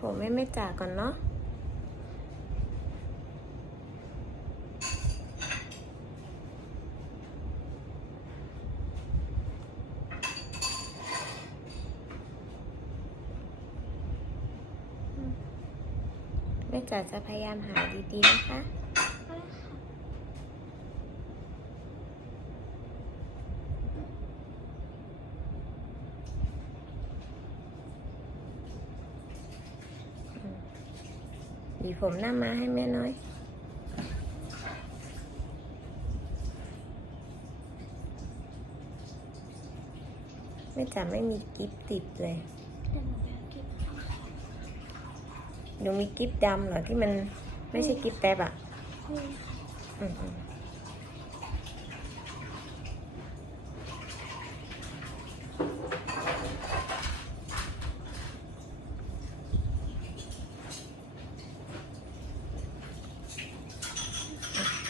ผมให้แม่จ่าก่อนเนาะแม่จ๋าจะพยายามหาดีๆนะคะ หวีผมหน้ามาให้แม่น้อยแม่จ๋าไม่มีกิฟติดเลยแต่หนูอยากกินข้าวหนูมีกิฟดำเหรอที่มันไม่ใช่กิฟแป๊บอะนี่ค่ะอืมอืมอะ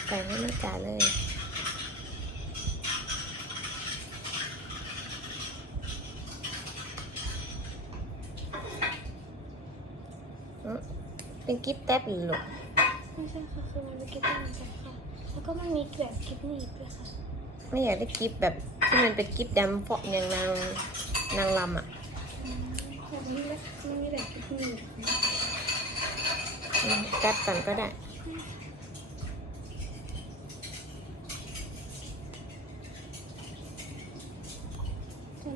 ใส่ให้แม่จ๋าเลยอืมเป็นกิฟแท็บหรือลูกไม่ใช่ค่ะคือมันเป็นกิฟต์ที่มันจะค่ะแล้วก็มันมีแบบกิฟต์หนีบด้วยค่ะไม่อยากได้กิฟแบบที่มันเป็นกิฟดำเพราะอย่างนางนางลำอะแบบนี้นะมันมีแบบกิฟต์หนีบอืมแป๊บก่อนก็ได้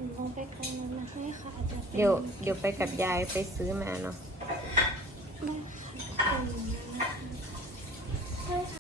จะลงไกลนั้นนะให้ค่ะอาจจะป็น เดี๋ยวเดี๋ยวไปกับยายไปซื้อมาเนาะ